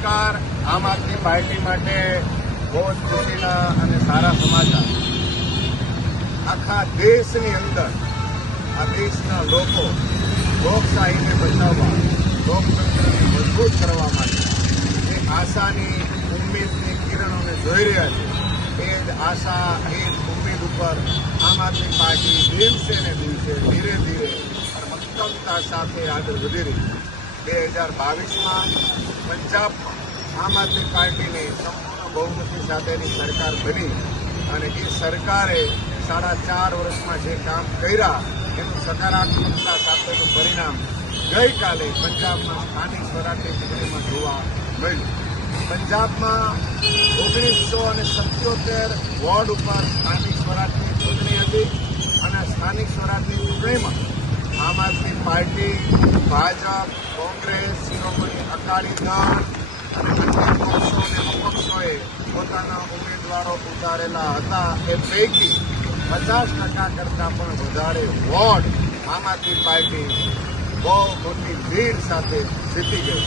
નમસ્કાર. આમ આદમી પાર્ટી માટે બહુ જ ખુશીના અને સારા સમાચાર. આખા દેશની અંદર આ દેશના લોકો લોકશાહીને બચાવવા, લોકતંત્રને મજબૂત કરવા માટે એ આશાની ઉમ્મીદની કિરણોને જોઈ રહ્યા છે. એ જ આશા, એ જ ઉમ્મીદ ઉપર આમ આદમી પાર્ટી દિવસે ને દિવસે ધીરે ધીરે મક્કમતા સાથે આગળ વધી રહી છે. 2022માં પંજાબમાં આમ આદમી પાર્ટીની સંપૂર્ણ બહુમતી સાથેની સરકાર બની અને એ સરકારે 4.5 વર્ષમાં જે કામ કર્યા એનું સકારાત્મકતા સાથેનું પરિણામ ગઈકાલે પંજાબમાં સ્થાનિક સ્વરાજની ચૂંટણીમાં જોવા મળ્યું. પંજાબમાં 1977 વોર્ડ ઉપર સ્થાનિક સ્વરાજની ચૂંટણી હતી અને સ્થાનિક સ્વરાજની ચૂંટણીમાં આમ આદમી પાર્ટી, ભાજપ, કોંગ્રેસ, શિરોમણી અકાલી દળ અને અન્ય પક્ષો અને અપક્ષોએ પોતાના ઉમેદવારો ઉતારેલા હતા. એ પૈકી 50% કરતાં પણ વધારે વોર્ડ આમ આદમી પાર્ટી બહુ મોટી લીડ સાથે જીતી ગઈ.